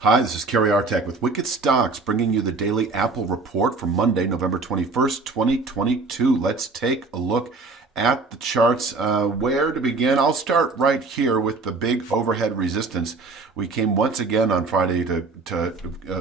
Hi, this is Kerry Artak with Wicked Stocks, bringing you the daily Apple report for Monday, November 21st, 2022. Let's take a look at the charts. Where to begin? I'll start right here with the big overhead resistance. We came once again on Friday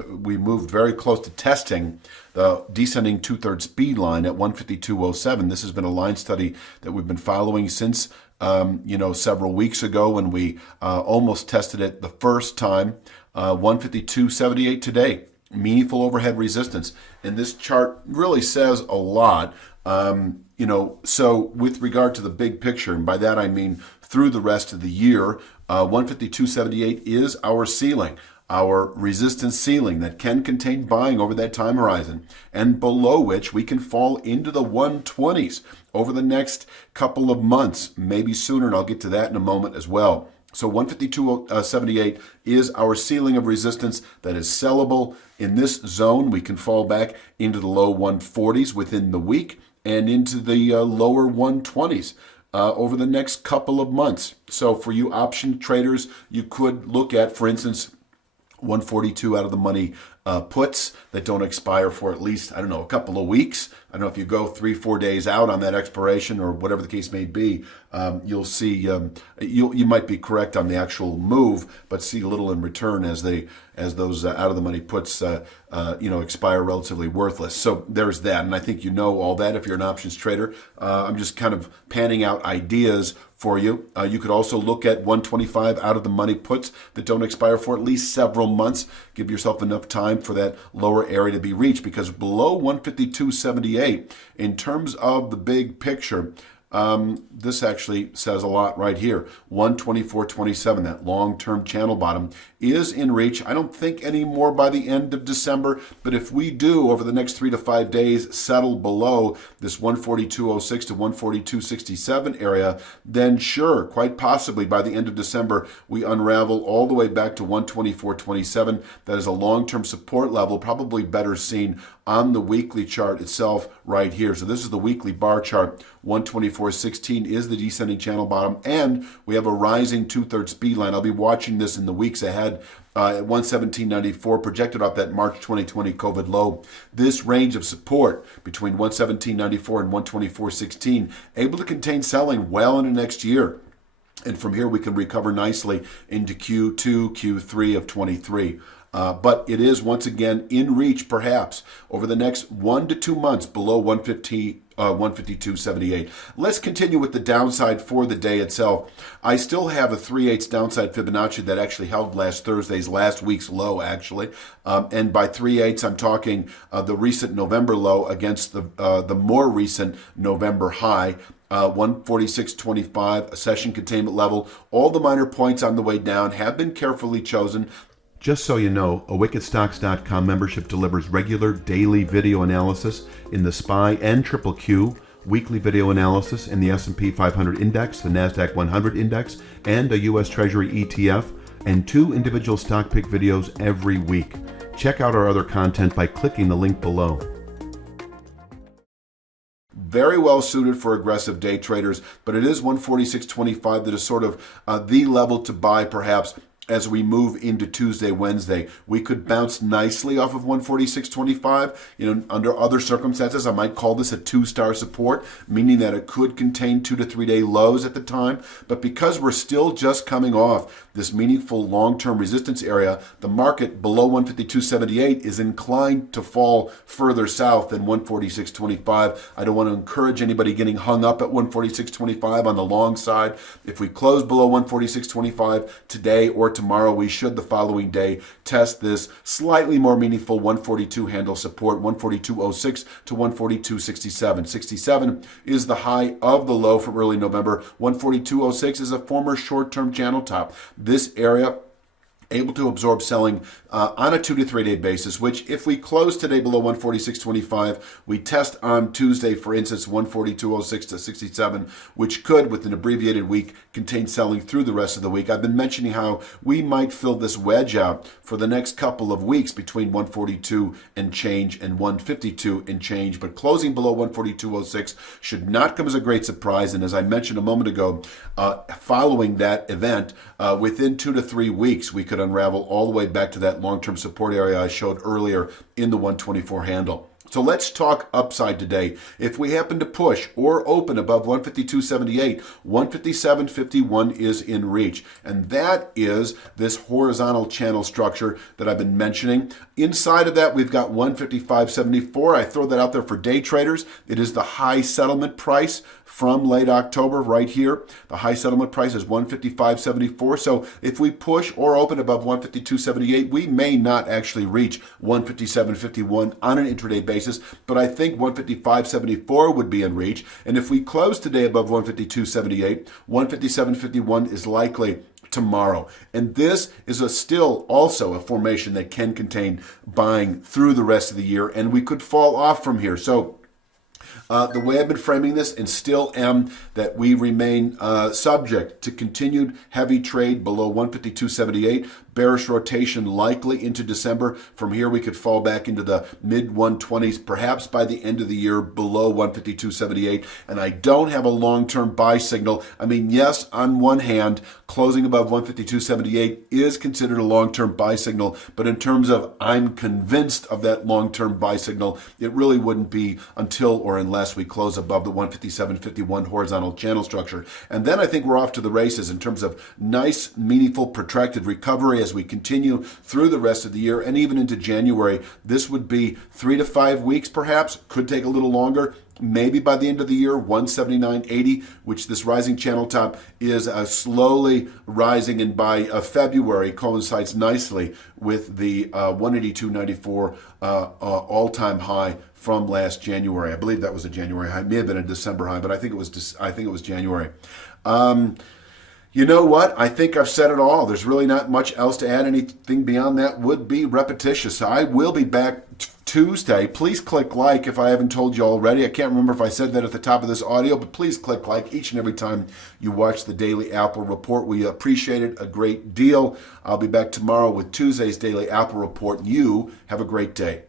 we moved very close to testing the descending two-thirds speed line at 152.07. This has been a line study that we've been following since several weeks ago when we almost tested it the first time. 152.78 today. Meaningful overhead resistance. And this chart really says a lot. So with regard to the big picture, and by that I mean through the rest of the year, 152.78 is our ceiling, our resistance ceiling that can contain buying over that time horizon, and below which we can fall into the 120s over the next couple of months, maybe sooner, and I'll get to that in a moment as well. So 152.78 is our ceiling of resistance that is sellable. In this zone, we can fall back into the low 140s within the week and into the lower 120s over the next couple of months. So for you option traders, you could look at, for instance, 142 out of the money puts that don't expire for at least, a couple of weeks. I don't know if you go 3-4 days out on that expiration or whatever the case may be, you'll see, you might be correct on the actual move, but see little in return as those out of the money puts, expire relatively worthless. So there's that. And I think you know all that if you're an options trader. I'm just kind of panning out ideas for you. You could also look at 125 out of the money puts that don't expire for at least several months. Give yourself enough time for that lower area to be reached, because below 152.78, in terms of the big picture, this actually says a lot right here. 124.27, that long-term channel bottom, is in reach. I don't think anymore by the end of December, but if we do over the next 3 to 5 days settle below this 142.06 to 142.67 area, then sure, quite possibly by the end of December, we unravel all the way back to 124.27. That is a long-term support level, probably better seen on the weekly chart itself right here. So this is the weekly bar chart. 124.16 is the descending channel bottom, and we have a rising two-thirds speed line. I'll be watching this in the weeks ahead at 117.94, projected off that March 2020 COVID low. This range of support between 117.94 and 124.16 able to contain selling well into next year. And from here, we can recover nicely into Q2, Q3 of 23. But it is once again in reach, perhaps, over the next 1 to 2 months below 152.78. Let's continue with the downside for the day itself. I still have a 3/8 downside Fibonacci that actually held last week's low, actually. And by 3/8, I'm talking the recent November low against the more recent November high. 146.25, a session containment level. All the minor points on the way down have been carefully chosen. Just so you know, a wickedstocks.com membership delivers regular daily video analysis in the SPY and Triple Q, weekly video analysis in the S&P 500 index, the NASDAQ 100 index, and a U.S. Treasury ETF, and 2 individual stock pick videos every week. Check out our other content by clicking the link below. Very well suited for aggressive day traders, but it is 146.25 that is sort of the level to buy, perhaps, as we move into Tuesday, Wednesday. We could bounce nicely off of 146.25. Under other circumstances, I might call this a 2-star support, meaning that it could contain 2 to 3 day lows at the time. But because we're still just coming off this meaningful long-term resistance area, the market below 152.78 is inclined to fall further south than 146.25. I don't want to encourage anybody getting hung up at 146.25 on the long side. If we close below 146.25 today or tomorrow, we should the following day test this slightly more meaningful 142 handle support, 142.06 to 142.67. 67 is the high of the low from early November. 142.06 is a former short-term channel top. This area able to absorb selling on a 2 to 3 day basis, which if we close today below 146.25, we test on Tuesday, for instance, 142.06 to 67, which could, with an abbreviated week, contain selling through the rest of the week. I've been mentioning how we might fill this wedge out for the next couple of weeks between 142 and change and 152 and change, but closing below 142.06 should not come as a great surprise. And as I mentioned a moment ago, following that event, within 2 to 3 weeks, we could could unravel all the way back to that long-term support area I showed earlier in the 124 handle. So let's talk upside today. If we happen to push or open above 152.78, 157.51 is in reach. And that is this horizontal channel structure that I've been mentioning. Inside of that, we've got 155.74. I throw that out there for day traders. It is the high settlement price from late October right here. The high settlement price is 155.74. So if we push or open above 152.78, we may not actually reach 157.51 on an intraday basis, but I think 155.74 would be in reach. And if we close today above 152.78, 157.51 is likely tomorrow. And this is still also a formation that can contain buying through the rest of the year, and we could fall off from here. So the way I've been framing this, and still am, that we remain subject to continued heavy trade below 152.78, bearish rotation likely into December. From here, we could fall back into the mid-120s, perhaps by the end of the year, below 152.78. And I don't have a long-term buy signal. I mean, yes, on one hand, closing above 152.78 is considered a long-term buy signal, but in terms of I'm convinced of that long-term buy signal, it really wouldn't be until or unless we close above the 157.51 horizontal channel structure. And then I think we're off to the races in terms of nice, meaningful, protracted recovery as we continue through the rest of the year and even into January. This would be 3 to 5 weeks perhaps, could take a little longer. Maybe by the end of the year, 179.80, which this rising channel top is slowly rising, and by February coincides nicely with the 182.94 all-time high from last January. I believe that was a January high. It may have been a December high, but I think it was January. You know what? I think I've said it all. There's really not much else to add. Anything beyond that would be repetitious. I will be back Tuesday. Please click like if I haven't told you already. I can't remember if I said that at the top of this audio, but please click like each and every time you watch the Daily Apple Report. We appreciate it a great deal. I'll be back tomorrow with Tuesday's Daily Apple Report. You have a great day.